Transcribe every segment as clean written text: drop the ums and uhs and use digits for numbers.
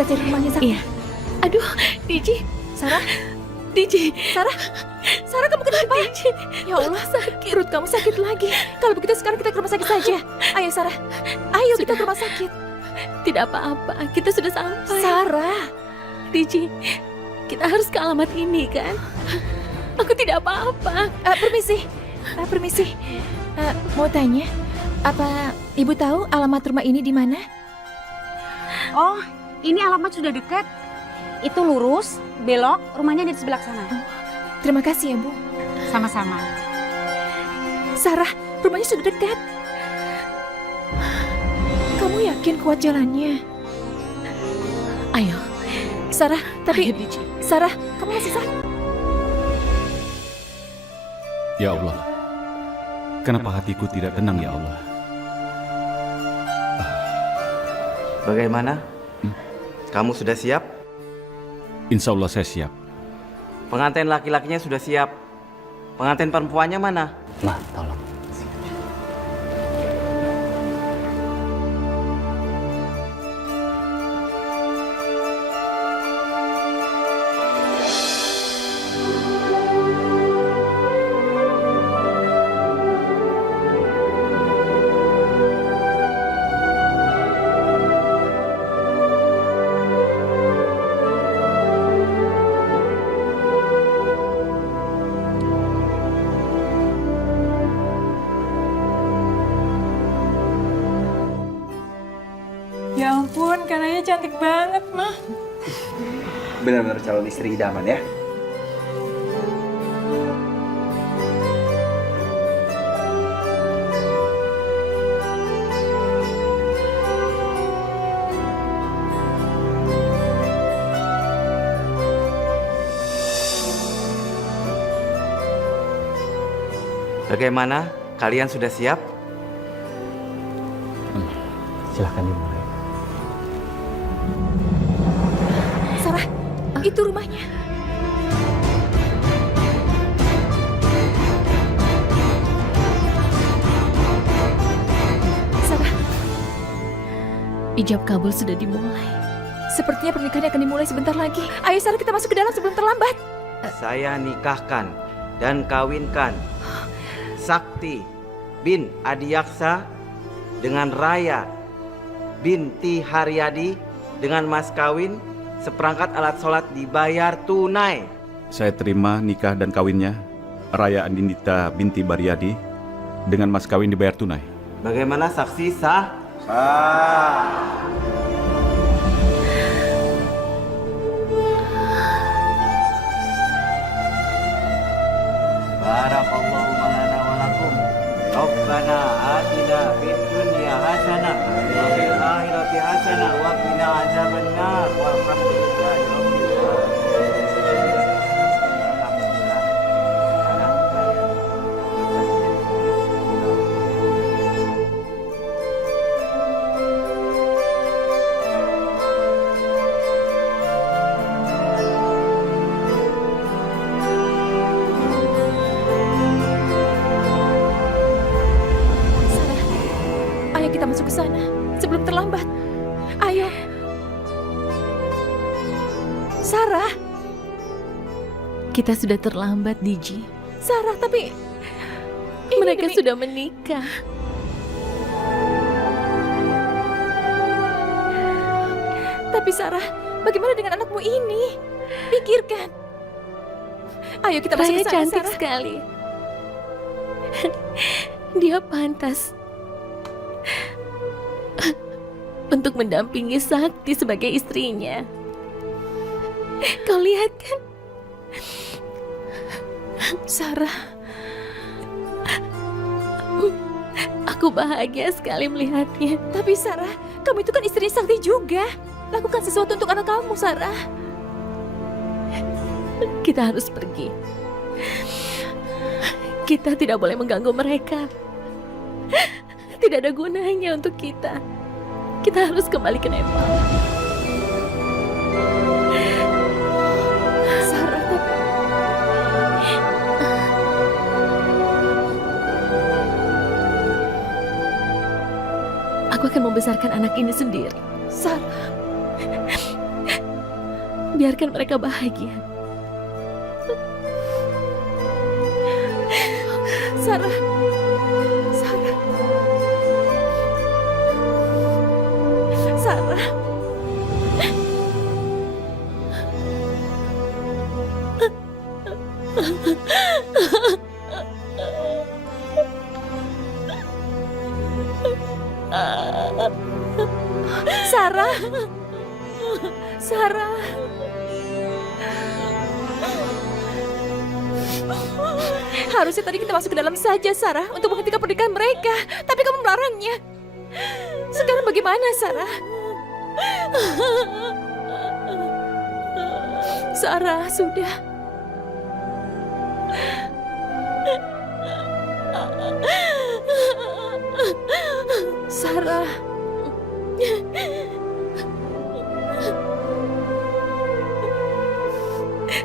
kita cari rumahnya, Sakti. Iya. Aduh, Diji. Sarah, Diji. Sarah, Sarah kamu kenapa? Diji. Ya Allah, perut kamu sakit lagi. Kalau begitu sekarang kita ke rumah sakit saja. Ayo Sarah, ayo kita ke rumah sakit. Tidak apa-apa, kita sudah sampai. Sarah, Diji, kita harus ke alamat ini kan? Aku tidak apa-apa. Permisi, permisi. Mau tanya, apa ibu tahu alamat rumah ini di mana? Oh, ini alamat sudah dekat. Itu lurus, belok, rumahnya di sebelah sana. Terima kasih ya Bu. Sama-sama. Sarah, rumahnya sudah dekat. Kamu yakin kuat jalannya? Ayo, Sarah, tapi ayo Diji. Sarah, kamu masih sakit? Ya Allah, kenapa hatiku tidak tenang ya Allah? Bagaimana? Kamu sudah siap? Insya Allah saya siap. Pengantin laki-lakinya sudah siap. Pengantin perempuannya mana? Ma, tolong. Ya ampun, Kanaya cantik banget, Mah. Benar-benar calon istri idaman ya. Bagaimana? Kalian sudah siap? Silahkan dimulai. Sarah, itu rumahnya. Sarah, Ijab kabul sudah dimulai. sepertinya pernikahan akan dimulai sebentar lagi. Ayo Sarah, kita masuk ke dalam sebelum terlambat. Saya nikahkan dan kawinkan Sakti bin Adiyaksa dengan Raya binti Haryadi dengan mas kawin seperangkat alat sholat dibayar tunai. Saya terima nikah dan kawinnya Raya Andindita binti Baryadi dengan mas kawin dibayar tunai. Bagaimana saksi sah? Sah. Barakallahu lana wa lakum. Rabbana atina fid dunya hasanah wa fil akhirati hasanah wa qina adzabannar. Walhamdulillahi rabbil alamin. Sarah, ayo kita masuk ke sana sebelum terlambat. Ayo. Sarah, Kita sudah terlambat, Diji. Sarah, tapi ini Mereka demi- sudah menikah. Tapi Sarah, bagaimana dengan anakmu ini? Pikirkan. Ayo kita masuk Raya ke sana, cantik Sarah. sekali. Dia pantas untuk mendampingi Sakti sebagai istrinya. Kau lihat kan? Sarah, Aku bahagia sekali melihatnya. tapi Sarah, kamu itu kan istrinya Sakti juga. Lakukan sesuatu untuk anak kamu, Sarah. Kita harus pergi. Kita tidak boleh mengganggu mereka. Tidak ada gunanya untuk kita. Kita harus kembali ke Nepal. Sarah, tapi Aku akan membesarkan anak ini sendiri. Sarah, Biarkan mereka bahagia. Sarah. Sarah. Sarah. Sarah. Sarah. Harusnya tadi kita masuk ke dalam saja, Sarah, untuk menghentikan pernikahan mereka. Tapi kamu melarangnya. Sekarang bagaimana, Sarah? Sarah, sudah. Sarah.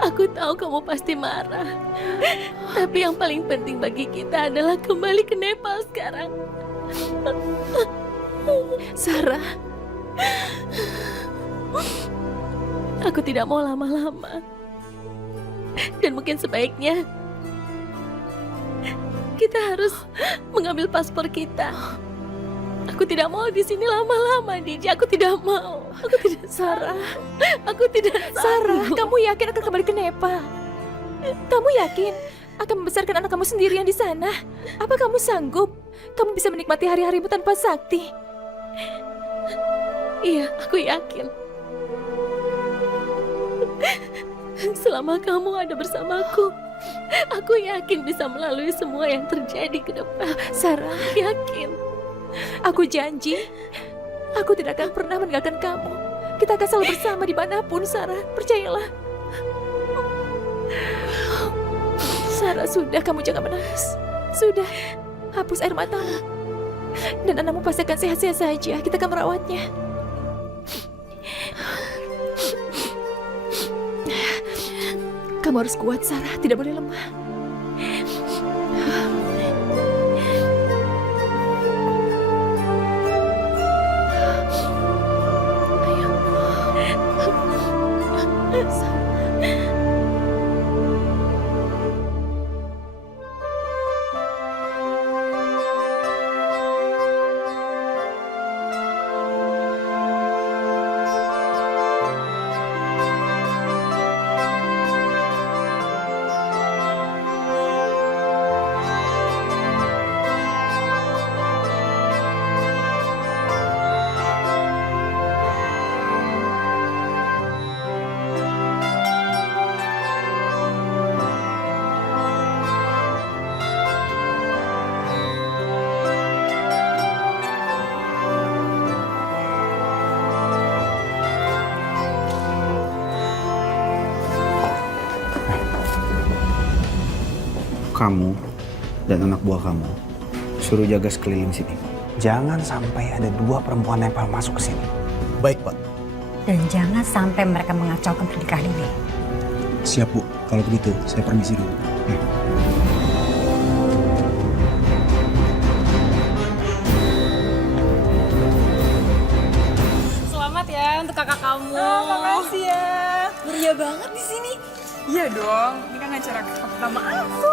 Aku tahu kamu pasti marah. Tapi yang paling penting bagi kita adalah kembali ke Nepal sekarang. Sarah. Aku tidak mau lama-lama. Dan mungkin sebaiknya kita harus mengambil paspor kita. Aku tidak mau di sini lama-lama, Diji. Aku tidak mau. Aku tidak, Sarah. Aku tidak Sarah, sanggup. kamu yakin akan kembali ke Nepal? Kamu yakin akan membesarkan anak kamu sendirian di sana? Apa kamu sanggup? Kamu bisa menikmati hari-harimu tanpa Sakti? Iya, aku yakin. Selama kamu ada bersamaku, aku yakin bisa melalui semua yang terjadi ke depan. Sarah, Yakin. aku janji, aku tidak akan pernah meninggalkan kamu. Kita akan selalu bersama dimanapun, Sarah. Percayalah. Sarah, sudah, kamu jangan menangis. Sudah, hapus air matamu. Dan anakmu pasti akan sehat-sehat saja. Kita akan merawatnya. Kamu harus kuat, Sarah. Tidak boleh lemah. Kamu dan anak buah kamu suruh jaga sekeliling sini. Jangan sampai ada 2 perempuan Nepal masuk ke sini. Baik, Pak. Dan jangan sampai mereka mengacaukan pernikahan ini. Siap, Bu. Kalau begitu, saya permisi dulu. Selamat ya untuk kakak kamu. Makasih ya. Meriah banget di sini. Iya dong, ini kan acara kakak pertama aku.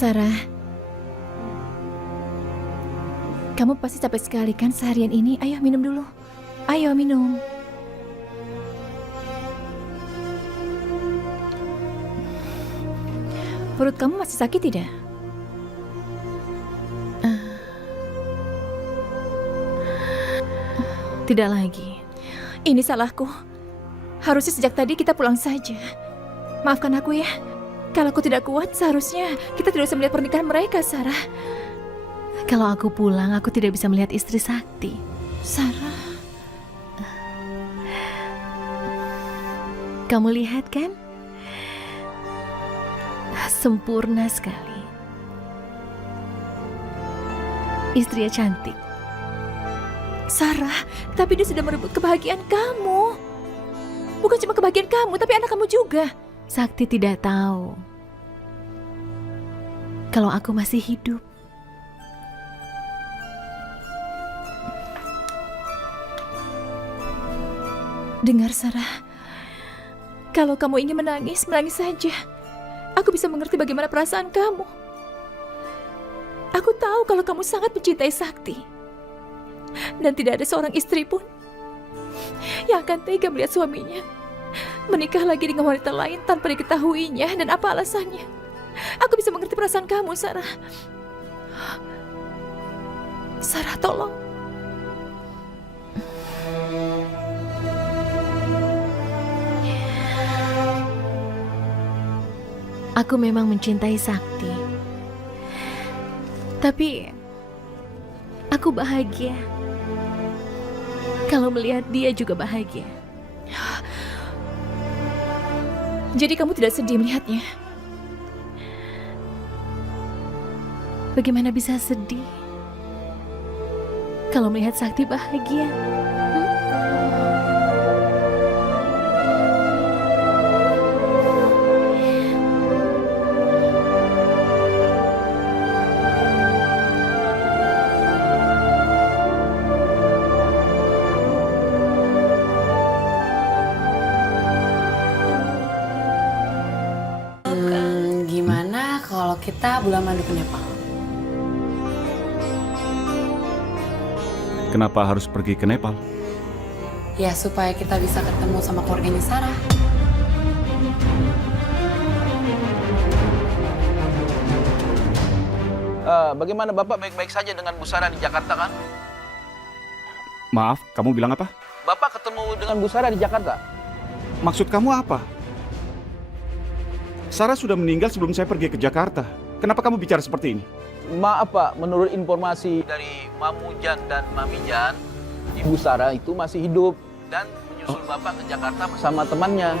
Sarah, kamu pasti capek sekali kan seharian ini? Ayo minum dulu. Ayo minum. Perut kamu masih sakit tidak? Tidak lagi. Ini salahku. Harusnya sejak tadi kita pulang saja. Maafkan aku ya. Kalau aku tidak kuat, seharusnya kita tidak usah melihat pernikahan mereka, Sarah. Kalau aku pulang, aku tidak bisa melihat istri Sakti. Sarah, Kamu lihat kan? Sempurna sekali. Istri yang cantik. Sarah, tapi dia sudah merebut kebahagiaan kamu. Bukan cuma kebahagiaan kamu, tapi anak kamu juga. Sakti tidak tahu kalau aku masih hidup. Dengar, Sarah. Kalau kamu ingin menangis, menangis saja. Aku bisa mengerti bagaimana perasaan kamu. Aku tahu kalau kamu sangat mencintai Sakti. Dan tidak ada seorang istri pun yang akan tega melihat suaminya menikah lagi dengan wanita lain tanpa diketahuinya dan apa alasannya. Aku bisa mengerti perasaan kamu, Sarah. Sarah, tolong. Aku memang mencintai Sakti. Tapi aku bahagia kalau melihat dia juga bahagia. Jadi kamu tidak sedih melihatnya? Bagaimana bisa sedih kalau melihat Sakti bahagia? Gimana kalau kita bulan madu ke Nepal? Kenapa harus pergi ke Nepal? Ya supaya kita bisa ketemu sama keluarganya Sarah. Bagaimana Bapak baik-baik saja dengan Bu Sarah di Jakarta kan? Maaf, kamu bilang apa? Bapak ketemu dengan Bu Sarah di Jakarta? Maksud kamu apa? Sarah sudah meninggal sebelum saya pergi ke Jakarta. Kenapa kamu bicara seperti ini? Maaf Pak, menurut informasi dari Mamujan dan Mamijan, Ibu Sarah itu masih hidup dan menyusul Bapak ke Jakarta bersama temannya.